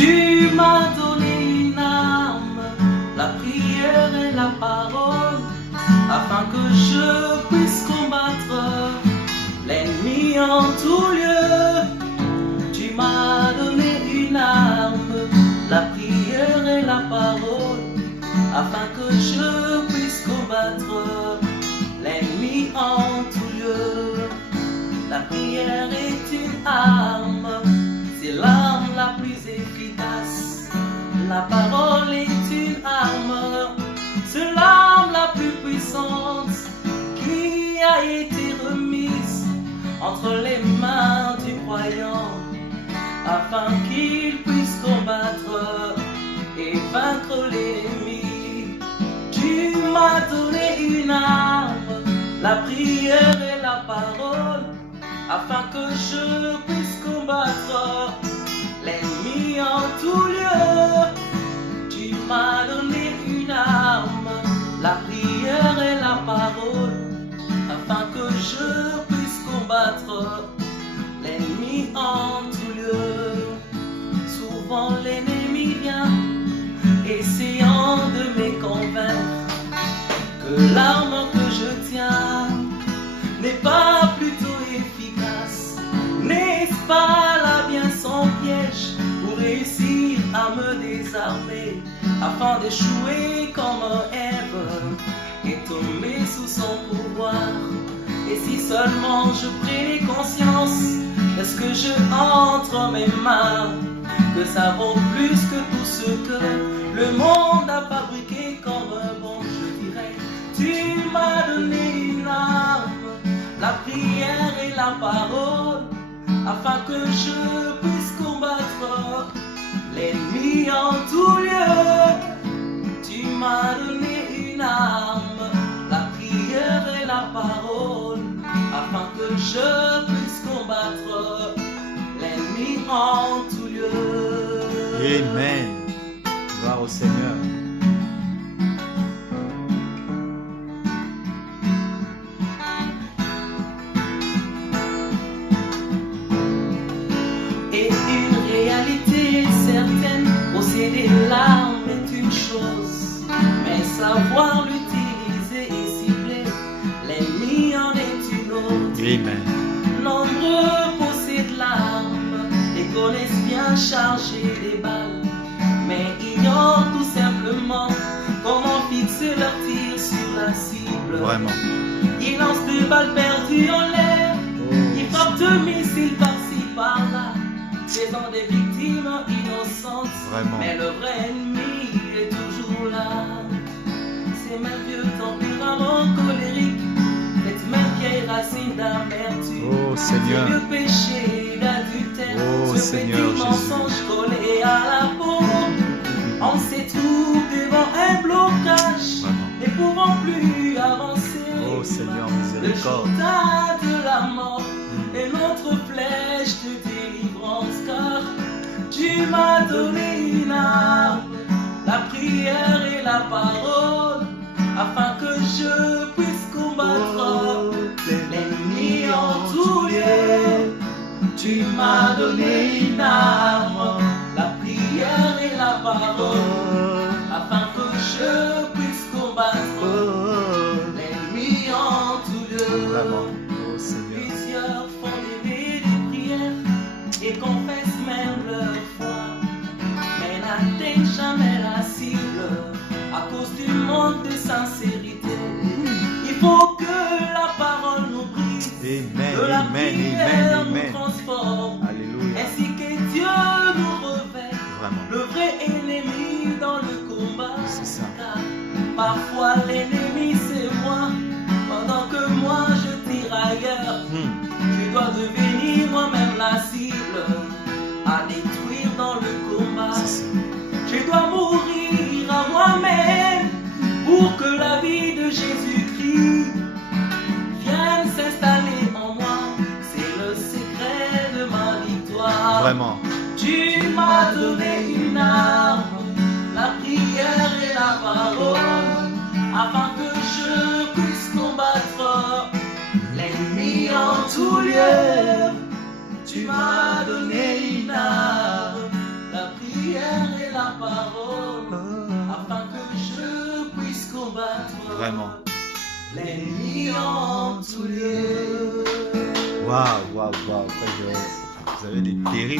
Tu m'as donné une arme, la prière et la parole, afin que je puisse combattre l'ennemi en tout lieu. Tu m'as donné une arme, la prière et la parole, afin que je puisse combattre l'ennemi en tout lieu. La prière est une arme, c'est l'arme la plus efficace. La parole est une arme, c'est l'arme la plus puissante qui a été remise entre les mains du croyant, afin qu'il puisse combattre et vaincre l'ennemi. Tu m'as donné une arme, la prière et la parole, afin que je puisse combattre l'ennemi en tout lieu. Tu m'as donné une arme, la prière et la parole, afin que je puisse combattre l'ennemi en tout lieu. Souvent l'ennemi vient, essayant de me convaincre que l'arme que je tiens n'est pas plutôt efficace. N'est-ce pas là bien son piège pour réussir à me désarmer, afin d'échouer comme Ève et tomber sous son pouvoir? Et si seulement je prenais conscience de ce que je entre mes mains, que ça vaut plus que tout ce que le monde a fabriqué comme bon, je dirais. Tu m'as donné une arme, la prière et la parole, afin que je puisse combattre l'ennemi en tout lieu. Tu m'as donné une arme, la prière et la parole, afin que je puisse combattre l'ennemi en tout lieu. Amen. Gloire au Seigneur. Et une réalité certaine, posséder l'arme est une chose, mais savoir l'utiliser et cibler l'ennemi en est une autre. Amen. Nombreux possèdent l'arme et connaissent bien charger les balles, mais ignorent tout simplement comment fixer leur tir sur la cible. Vraiment. Ils lancent des balles perdues en l'air, ils frappent de missiles par-ci par-là, faisant des victimes innocentes. Vraiment. Mais le vrai ennemi est toujours là. Ces mêmes vieux tempéraments colériques, cette même vieille racine d'amertume, Oh Seigneur. ces vieux péchés d'adultère, Oh, ce Seigneur petit Jésus. mensonge collé à la peau. On s'est trouvé devant un blocage, Vraiment. ne pouvant plus avancer. Oh Seigneur, Le miséricorde. chemin de la mort est notre flèche de délivrance, car tu m'as donné une arme, la prière et la parole, afin que je puisse combattre l'ennemi en tout lieu. Tu m'as donné une arme, la prière et la parole, afin que je puisse combattre l'ennemi en tout lieu. Vraiment. Oh Seigneur. Plusieurs font des vœux de prière et confessent même leur foi, mais n'atteignent jamais la cible à cause du manque de sincérité. Il faut que la parole nous brise, Amen, que la amen, prière amen, amen. nous transforme, Alléluia. ainsi que Dieu nous revêt Vraiment. le vrai ennemi dans le combat. C'est ça. Car parfois l'ennemi c'est moi, pendant que moi je tire ailleurs. Je dois devenir moi-même la cible à détruire dans le combat. C'est ça. Je dois mourir à moi-même pour que la vie de Jésus-Christ vienne s'installer en moi. C'est le secret de ma victoire. Vraiment. Tu m'as donné une arme, la prière et la parole, afin que je puisse combattre l'ennemi en tout lieu. Tu m'as donné une arme, la prière parole, afin que je puisse combattre Vraiment. l'ennemi en tout lieu. Waouh, waouh, waouh. Vous avez des terribles